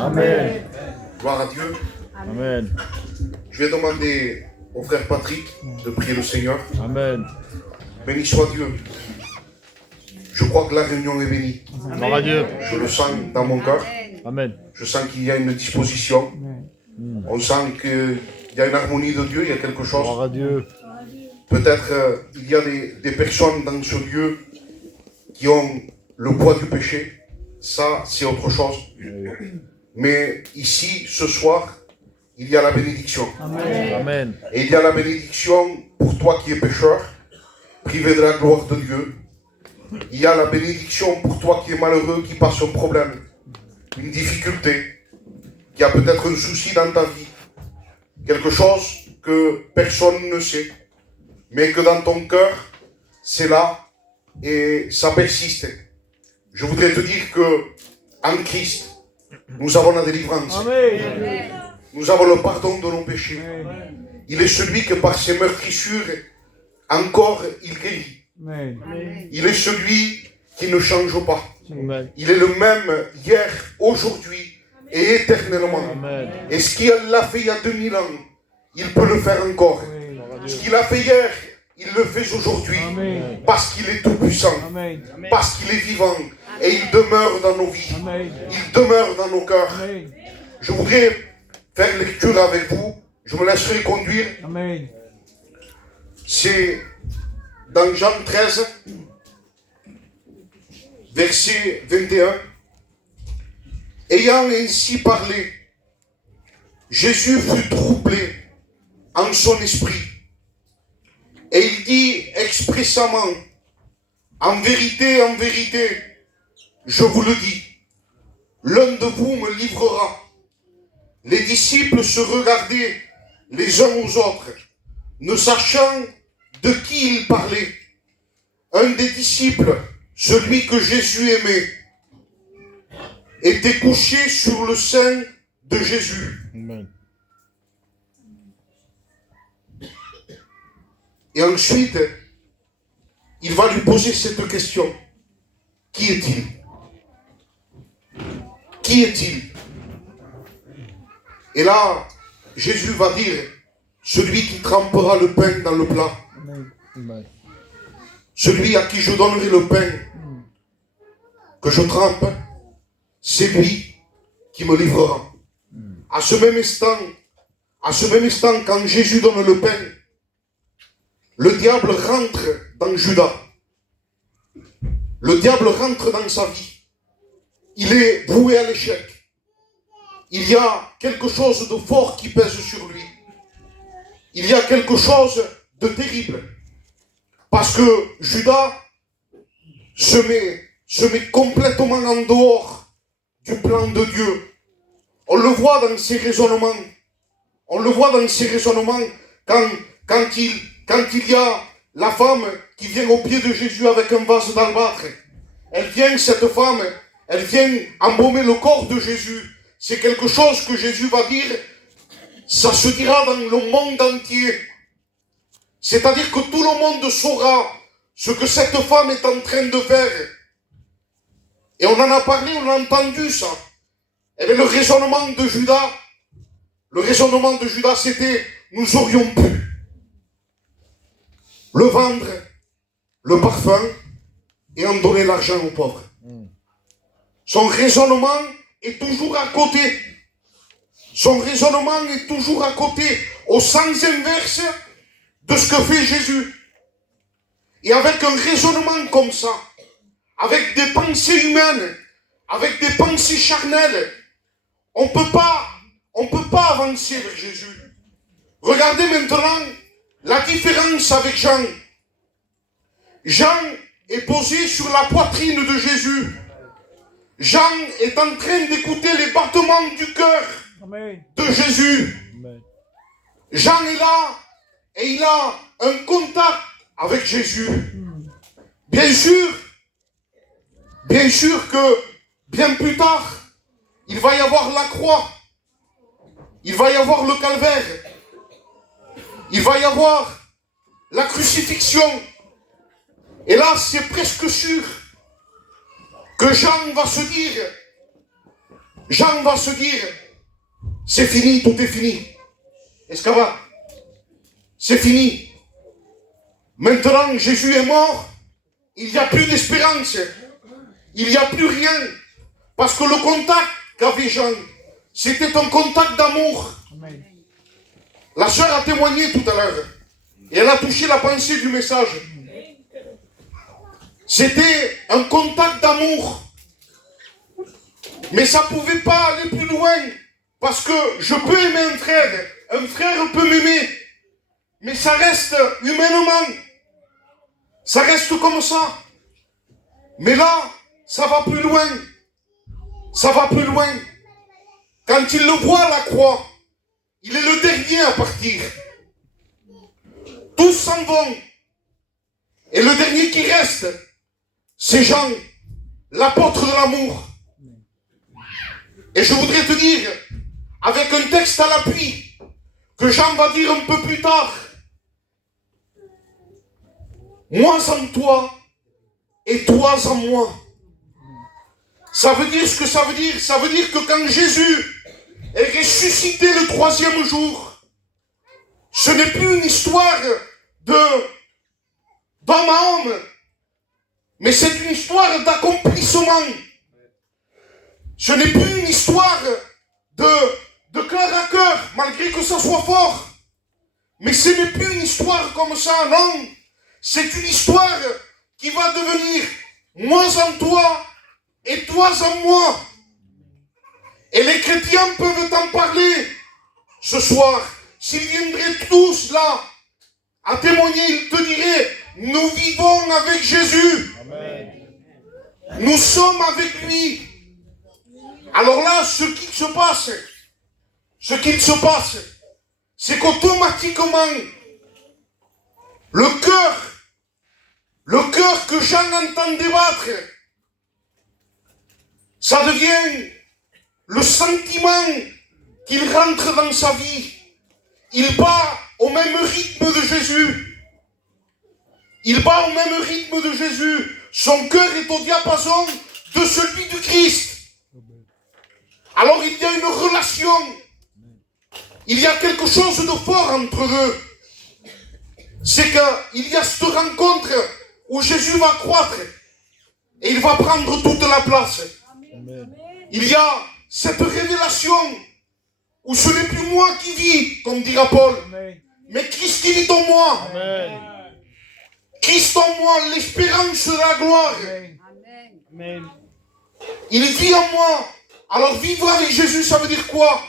Amen. Gloire à Dieu. Amen. Je vais demander au frère Patrick de prier le Seigneur. Amen. Béni soit Dieu. Je crois que la réunion est bénie. Gloire à Dieu. Je le sens dans mon cœur. Amen. Je sens qu'il y a une disposition. On sent qu'il y a une harmonie de Dieu, il y a quelque chose. Gloire à Dieu. Peut-être il y a des personnes dans ce lieu qui ont le poids du péché. Ça, c'est autre chose. Mais ici, ce soir, il y a la bénédiction. Amen. Amen. Et il y a la bénédiction pour toi qui es pécheur, privé de la gloire de Dieu. Il y a la bénédiction pour toi qui es malheureux, qui passe un problème, une difficulté, qui a peut-être un souci dans ta vie. Quelque chose que personne ne sait, mais que dans ton cœur, c'est là et ça persiste. Je voudrais te dire que en Christ, nous avons la délivrance. Amen. Nous avons le pardon de nos péchés. Il est celui que par ses meurtrissures, encore il guérit. Il est celui qui ne change pas. Amen. Il est le même hier, aujourd'hui et éternellement. Amen. Et ce qu'il a fait il y a 2000 ans, il peut le faire encore. Ce qu'il a fait hier, il le fait aujourd'hui. Amen. Parce qu'il est tout puissant. Amen. Parce qu'il est vivant. Et il demeure dans nos vies. Amen. Il demeure dans nos cœurs. Amen. Je voudrais faire lecture avec vous. Je me laisserai conduire. Amen. C'est dans Jean 13, verset 21. Ayant ainsi parlé, Jésus fut troublé en son esprit. Et il dit expressément, en vérité, je vous le dis, l'un de vous me livrera. Les disciples se regardaient les uns aux autres, ne sachant de qui il parlait. Un des disciples, celui que Jésus aimait, était couché sur le sein de Jésus. Amen. Et ensuite, il va lui poser cette question. Qui est-il? Qui est-il? Et là, Jésus va dire, celui qui trempera le pain dans le plat. Amen. Celui à qui je donnerai le pain que je trempe, c'est lui qui me livrera. À ce même instant, quand Jésus donne le pain, le diable rentre dans Judas. Le diable rentre dans sa vie. Il est voué à l'échec. Il y a quelque chose de fort qui pèse sur lui. Il y a quelque chose de terrible. Parce que Judas se met complètement en dehors du plan de Dieu. On le voit dans ses raisonnements. On le voit dans ses raisonnements quand il y a la femme qui vient au pied de Jésus avec un vase d'albâtre. Cette femme, elle vient embaumer le corps de Jésus. C'est quelque chose que Jésus va dire, ça se dira dans le monde entier. C'est-à-dire que tout le monde saura ce que cette femme est en train de faire. Et on en a parlé, on a entendu ça. Et bien le raisonnement de Judas, c'était, nous aurions pu le vendre, le parfum, et en donner l'argent aux pauvres. Son raisonnement est toujours à côté. Son raisonnement est toujours à côté, au sens inverse de ce que fait Jésus. Et avec un raisonnement comme ça, avec des pensées humaines, avec des pensées charnelles, on peut pas avancer vers Jésus. Regardez maintenant la différence avec Jean. Jean est posé sur la poitrine de Jésus. Jean est en train d'écouter les battements du cœur de Jésus. Amen. Jean est là et il a un contact avec Jésus. Bien sûr que bien plus tard, il va y avoir la croix. Il va y avoir le calvaire. Il va y avoir la crucifixion. Et là, c'est presque sûr que Jean va se dire, Jean va se dire, c'est fini, tout est fini. Est-ce que va? C'est fini. Maintenant, Jésus est mort. Il n'y a plus d'espérance. Il n'y a plus rien. Parce que le contact qu'avait Jean, c'était un contact d'amour. La sœur a témoigné tout à l'heure. Et elle a touché la pensée du message. C'était un contact d'amour. Mais ça ne pouvait pas aller plus loin. Parce que je peux aimer un frère peut m'aimer. Mais ça reste humainement. Ça reste comme ça. Mais là, ça va plus loin. Ça va plus loin. Quand il le voit à la croix, il est le dernier à partir. Tous s'en vont. Et le dernier qui reste, c'est Jean, l'apôtre de l'amour. Et je voudrais te dire, avec un texte à l'appui, que Jean va dire un peu plus tard, moi en toi et toi en moi. Ça veut dire ce que ça veut dire. Ça veut dire que quand Jésus est ressuscité le 3e jour, ce n'est plus une histoire d'homme à homme, mais c'est une histoire d'accomplissement. Ce n'est plus une histoire de cœur à cœur, malgré que ça soit fort. Mais ce n'est plus une histoire comme ça, non. C'est une histoire qui va devenir moi en toi et toi en moi. Et les chrétiens peuvent en parler ce soir. S'ils viendraient tous là à témoigner, ils te diraient, nous vivons avec Jésus. Amen. Nous sommes avec lui. Alors là, ce qu'il se passe, c'est qu'automatiquement, le cœur que Jean entend débattre, ça devient le sentiment qu'il rentre dans sa vie. Il bat au même rythme de Jésus. Son cœur est au diapason de celui du Christ. Alors il y a une relation. Il y a quelque chose de fort entre eux. C'est qu'il y a cette rencontre où Jésus va croître et il va prendre toute la place. Amen. Il y a cette révélation où ce n'est plus moi qui vis, comme dira Paul, mais Christ qui vit en moi. Amen. Christ en moi, l'espérance de la gloire. Amen. Il vit en moi. Alors vivre avec Jésus, ça veut dire quoi?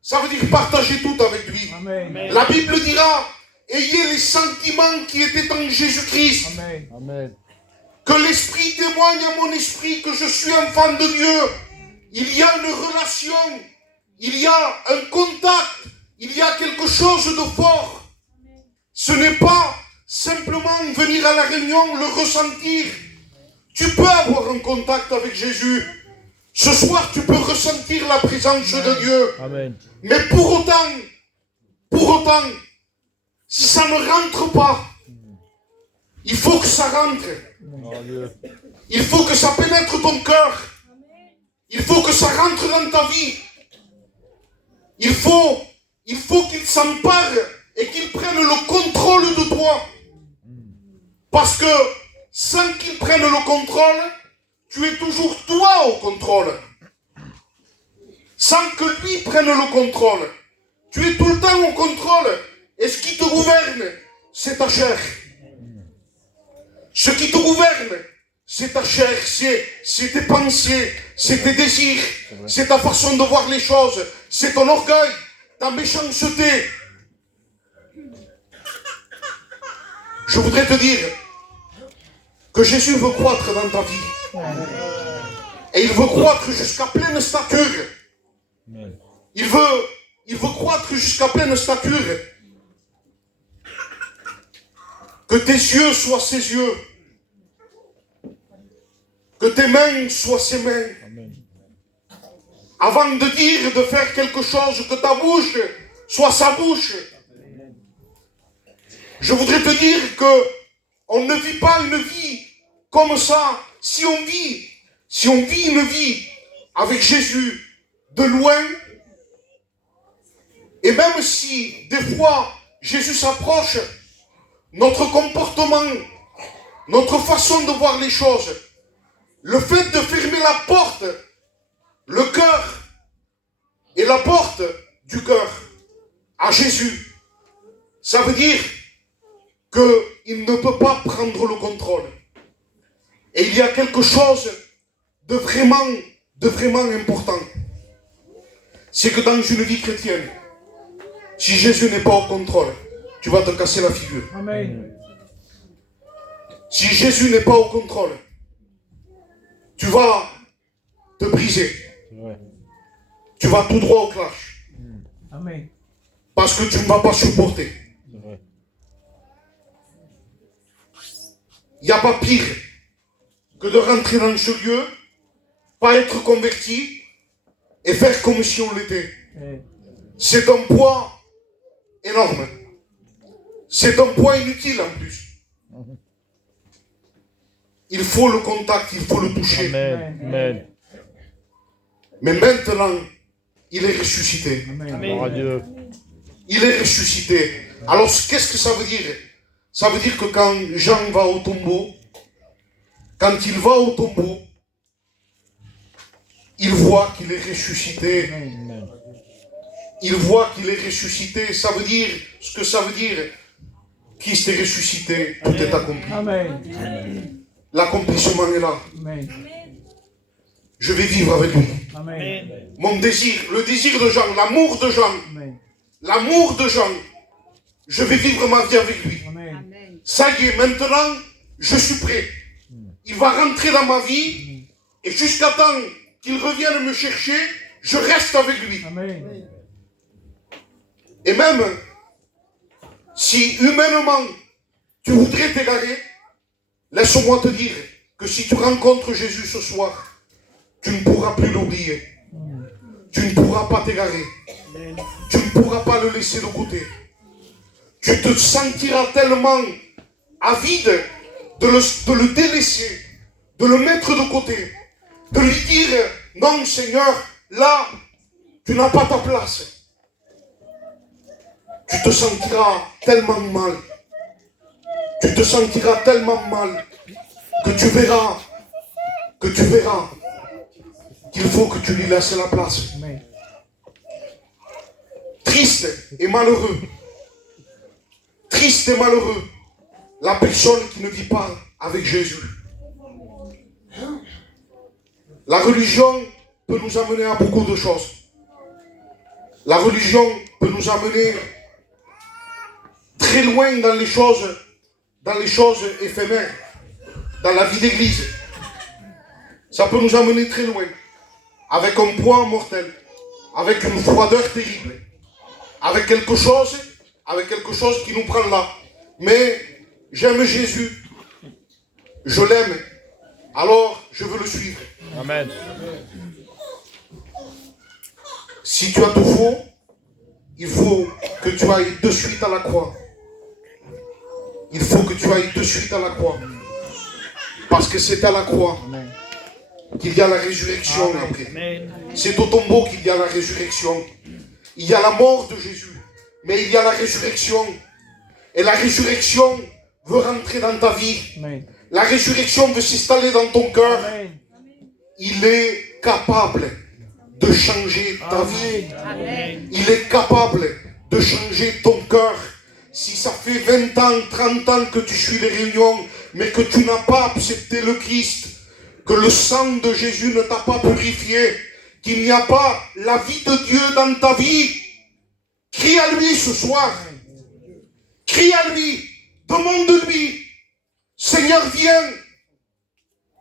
Ça veut dire partager tout avec lui. Amen. La Bible dira, ayez les sentiments qui étaient en Jésus-Christ. Amen. Amen. Que l'Esprit témoigne à mon esprit que je suis enfant de Dieu. Il y a une relation, il y a un contact, il y a quelque chose de fort. Ce n'est pas simplement venir à la réunion, le ressentir. Tu peux avoir un contact avec Jésus. Ce soir, tu peux ressentir la présence de Dieu. Amen. Mais pour autant, si ça ne rentre pas, il faut que ça rentre. Dieu. Il faut que ça pénètre ton cœur. Il faut que ça rentre dans ta vie. Il faut qu'il s'empare et qu'il prenne le contrôle de toi. Parce que sans qu'il prenne le contrôle, tu es toujours toi au contrôle. Sans que lui prenne le contrôle, tu es tout le temps au contrôle. Et ce qui te gouverne, c'est ta chair. Ce qui te gouverne, c'est ta chair, c'est tes pensées, c'est tes désirs, c'est ta façon de voir les choses, c'est ton orgueil, ta méchanceté. Je voudrais te dire que Jésus veut croître dans ta vie. Et il veut croître jusqu'à pleine stature. Amen. Il veut croître jusqu'à pleine stature. Que tes yeux soient ses yeux. Que tes mains soient ses mains. Amen. Avant de dire, de faire quelque chose, que ta bouche soit sa bouche. Je voudrais te dire que on ne vit pas une vie comme ça. Si on vit une vie avec Jésus, de loin. Et même si des fois Jésus s'approche, notre comportement, notre façon de voir les choses, le fait de fermer la porte, le cœur et la porte du cœur à Jésus, ça veut dire qu'il ne peut pas prendre le contrôle. Et il y a quelque chose de vraiment important. C'est que dans une vie chrétienne, si Jésus n'est pas au contrôle, tu vas te casser la figure. Amen. Si Jésus n'est pas au contrôle, tu vas te briser. C'est vrai. Tu vas tout droit au clash. Amen. Parce que tu ne vas pas supporter. C'est vrai. Il n'y a pas pire que de rentrer dans ce lieu, pas être converti et faire comme si on l'était. Eh, C'est un poids énorme. C'est un poids inutile en plus. Il faut le contact, il faut le toucher. Amen. Amen. Mais maintenant, il est ressuscité. Amen. Gloire à Dieu. Il est ressuscité. Alors, qu'est-ce que ça veut dire? Ça veut dire que quand Jean va au tombeau, quand il va au tombeau, il voit qu'il est ressuscité. Amen. Il voit qu'il est ressuscité. Ça veut dire, ce que ça veut dire, Christ est ressuscité, tout est accompli. Amen. L'accomplissement est là. Amen. Je vais vivre avec lui. Amen. Mon désir, le désir de Jean, l'amour de Jean, Amen. l'amour de Jean, je vais vivre ma vie avec lui. Amen. Amen. Ça y est, maintenant, je suis prêt. Il va rentrer dans ma vie et jusqu'à temps qu'il revienne me chercher, je reste avec lui. Amen. Et même si humainement tu voudrais t'égarer, laisse-moi te dire que si tu rencontres Jésus ce soir, tu ne pourras plus l'oublier. Tu ne pourras pas t'égarer. Tu ne pourras pas le laisser de côté. Tu te sentiras tellement avide de le délaisser, de le mettre de côté, de lui dire, non Seigneur, là, tu n'as pas ta place. Tu te sentiras tellement mal. Tu te sentiras tellement mal que tu verras qu'il faut que tu lui laisses la place. Amen. Triste et malheureux. Triste et malheureux. La personne qui ne vit pas avec Jésus. La religion peut nous amener à beaucoup de choses. La religion peut nous amener très loin dans les choses éphémères, dans la vie d'église. Ça peut nous amener très loin, avec un poids mortel, avec une froideur terrible, avec quelque chose qui nous prend là. Mais j'aime Jésus, je l'aime, alors je veux le suivre. Amen. Si tu as tout faux, il faut que tu ailles de suite à la croix. Il faut que tu ailles de suite à la croix. Parce que c'est à la croix qu'il y a la résurrection après. C'est au tombeau qu'il y a la résurrection. Il y a la mort de Jésus, mais il y a la résurrection. Et la résurrection veut rentrer dans ta vie. Amen. La résurrection veut s'installer dans ton cœur. Amen. Il est capable de changer ta vie. Amen. Il est capable de changer ton cœur. Si ça fait 20 ans, 30 ans que tu suis les réunions, mais que tu n'as pas accepté le Christ, que le sang de Jésus ne t'a pas purifié, qu'il n'y a pas la vie de Dieu dans ta vie, crie à lui ce soir. Crie à lui. Demande-lui. Seigneur, viens.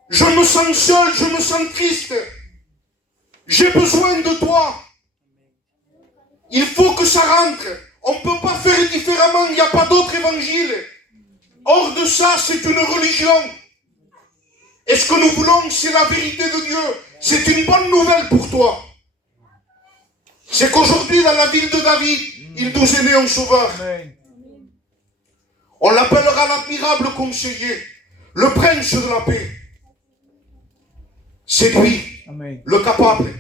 Je me sens seul, je me sens triste. J'ai besoin de toi. Il faut que ça rentre. On ne peut pas faire différemment, il n'y a pas d'autre évangile. Hors de ça, c'est une religion. Et ce que nous voulons, c'est la vérité de Dieu. C'est une bonne nouvelle pour toi. C'est qu'aujourd'hui, dans la ville de David, il nous est né un sauveur. Amen. On l'appellera l'admirable conseiller, le prince de la paix. C'est lui, Amen. le capable.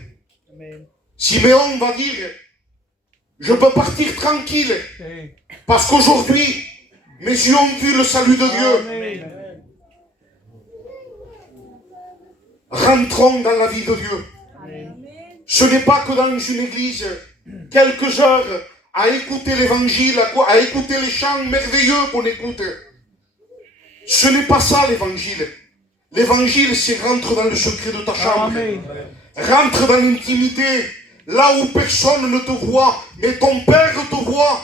Amen. Siméon va dire, je peux partir tranquille, Amen. parce qu'aujourd'hui, mes yeux ont vu le salut de Dieu. Amen. Rentrons dans la vie de Dieu. Ce n'est pas que dans une église, quelques heures à écouter l'évangile, à écouter les chants merveilleux qu'on écoute. Ce n'est pas ça l'évangile. L'évangile, c'est rentre dans le secret de ta chambre. Amen. Rentre dans l'intimité, là où personne ne te voit, mais ton Père te voit.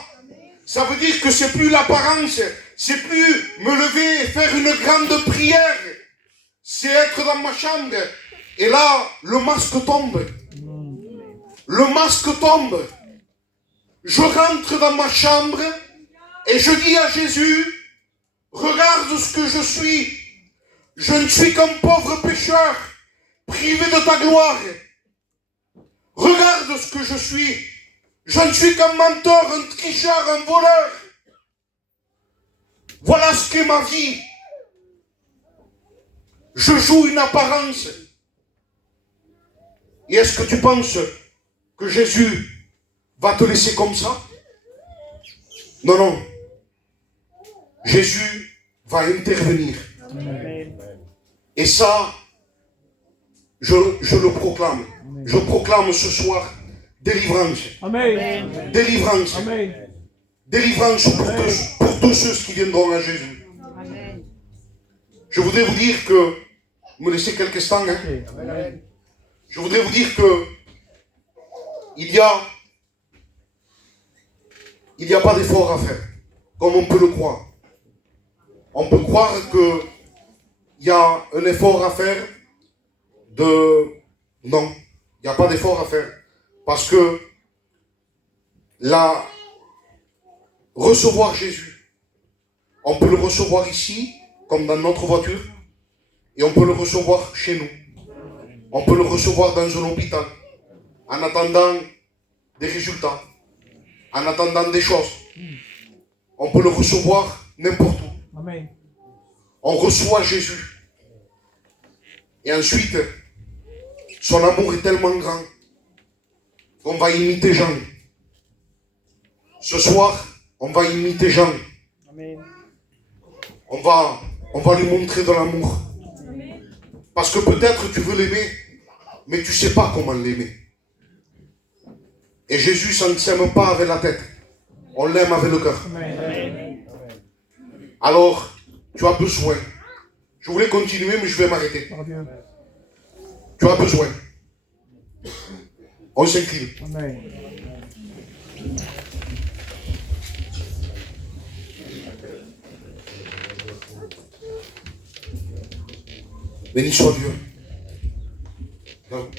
Ça veut dire que c'est plus l'apparence, c'est plus me lever et faire une grande prière. C'est être dans ma chambre. Et là, le masque tombe. Le masque tombe. Je rentre dans ma chambre et je dis à Jésus, regarde ce que je suis. Je ne suis qu'un pauvre pécheur, privé de ta gloire. Regarde ce que je suis. Je ne suis qu'un menteur, un tricheur, un voleur. Voilà ce qu'est ma vie. Je joue une apparence. Et est-ce que tu penses que Jésus va te laisser comme ça? Non, non. Jésus va intervenir. Amen. Et ça, je le proclame. Je proclame ce soir délivrance. Amen. Délivrance. Amen. Délivrance pour tous ceux qui viendront à Jésus. Amen. Je voudrais vous dire que, me laissez quelques instants, hein. Amen. Je voudrais vous dire que il y a pas d'effort à faire, comme on peut le croire. On peut croire que il y a un effort à faire non, il n'y a pas d'effort à faire. Parce que recevoir Jésus, on peut le recevoir ici, comme dans notre voiture, et on peut le recevoir chez nous. On peut le recevoir dans un hôpital, en attendant des résultats, en attendant des choses. On peut le recevoir n'importe où. Amen. On reçoit Jésus. Et ensuite, son amour est tellement grand qu'on va imiter Jean. Ce soir, on va imiter Jean. Amen. On va lui montrer de l'amour. Parce que peut-être tu veux l'aimer, mais tu ne sais pas comment l'aimer. Et Jésus, ça ne s'aime pas avec la tête. On l'aime avec le cœur. Amen. Alors, tu as besoin. Je voulais continuer, mais je vais m'arrêter. Par Dieu. Tu as besoin. On s'incline. Amen. Béni soit Dieu. Non.